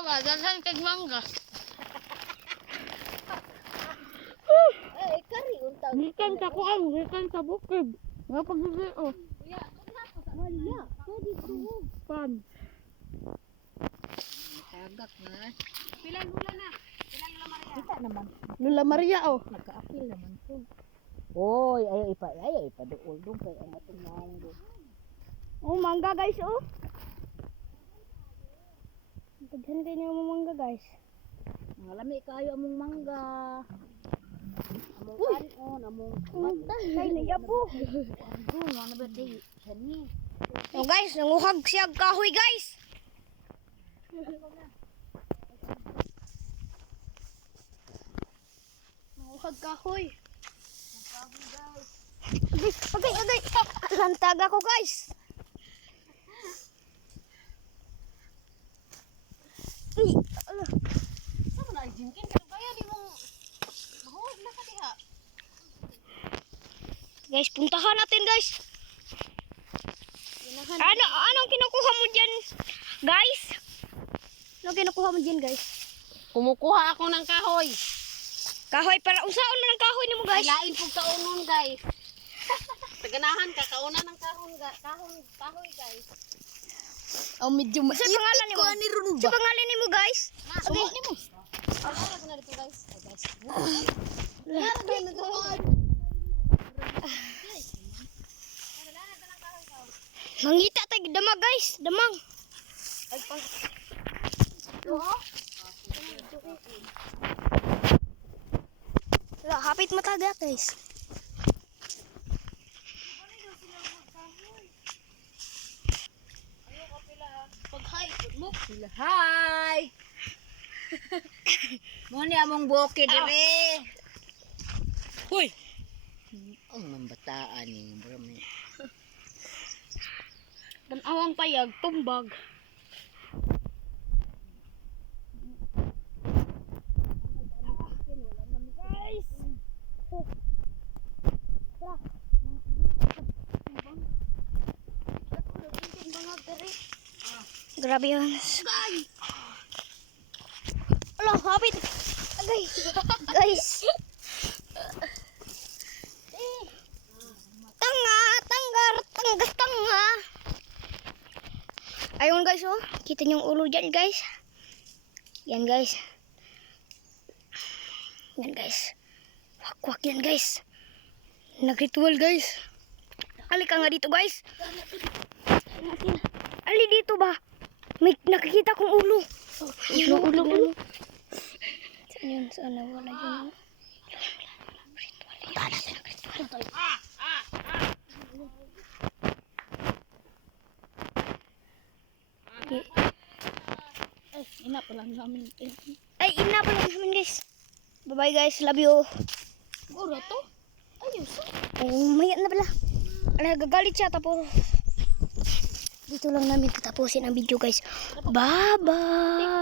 awa, daghan kag mangga. Ay, kari untag. Gikan sa kuan, gikan sa bukid. Nga pagsisiyo. Wala. Pwede tuog. Pan. Tagak na. Pilan hula na. Pilan Lola Maria. Kita naman. Lula Maria oh. Nagka-apil naman to. Oy, ayaw ipa dool dong kay ang atong mango. Oh, mangga guys oh. Daghan kayo ng mangga guys. Mga lami kayo among mangga. Among kanon, among Kay nayabo. Ang nga ba day? Sani. Oh guys, nanguhag siya kahoy guys. Nanguhag kahoy. Agay. Lantag ako guys. Ay, ala. Saan na jinkin? Pero kaya di mong mahulog na ka diha. Guys, puntahan natin guys. Anong kinukuha mo dyan, guys? Anong kinukuha mo dyan, guys? Kumukuha ako ng kahoy. Kahoy para unsaon man ang kahoy nimo, guys? Lain pug kaunon guys. Taganahan ka kauna ng kahoy guys. Oh, medyo Sa pangalan nimo? ni ron Sa pangalan nimo, guys? Okay. Nimo. Ano na dito guys? Oh, guys. Mangita tag damag, guys. Damang. Ay pa. Wala, hapit mataga, guys. Pag-hi, mo. Hi. Mo ni among buke dire. Hoy. Ang mambataan ni brami. Tanawang payag, tumbag. Guys. Grabe yun. Ala, hapit. Agay. Guys. Tanga. Ayun guys oh. Kita niyo yung ulo dyan guys. Yan guys. Yan guys. Wakwak yan guys. Nagritual guys. Halika nga dito guys. Ali dito ba? May nakikita kong ulo. Yan ulo. Saan yun? Saan nawala yun? Punta natin ang ritual. Ay, ina pa lang namin. Ay, ina pala namin guys. Bye-bye guys. Love you. Siguro to? Ayos. Maya na pala. Nagagalit siya tapos dito lang namin tatapusin ang video guys. Bye-bye.